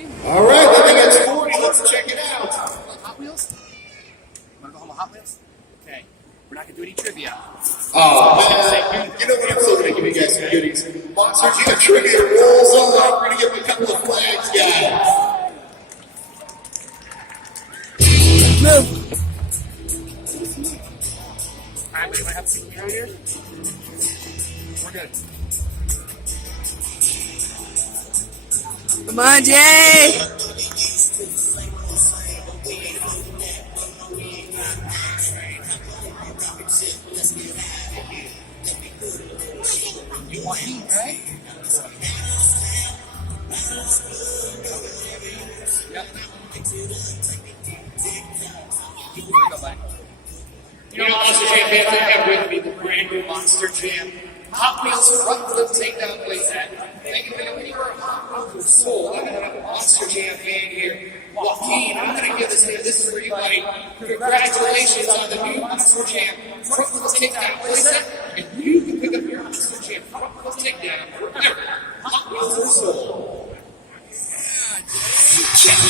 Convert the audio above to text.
All right, I think it's 40. Let's check it out. Hot Wheels? Want to go home with Hot Wheels? Okay. We're not going to do any trivia. Oh, man. You know what? I'm still going to give you guys some goodies. Monster Jam trivia rolls on. We're going to give you a couple of flags, guys. Move. All right, we might have some here here. We're good. Come on, Jay! You want heat, right? Yep. You know, Monster Jam fans, I have with me the brand new Monster Jam Hot Wheels front flip takedown playset. Thank you for the video of Hot Wheels sold. I'm going to have a Monster Jam fan here. Joaquin, I'm going to give this here. This is for you, buddy. Congratulations on the new Monster Jam front flip takedown playset. And you can pick up your Monster Jam front flip takedown wherever Hot Wheels are sold. Yeah!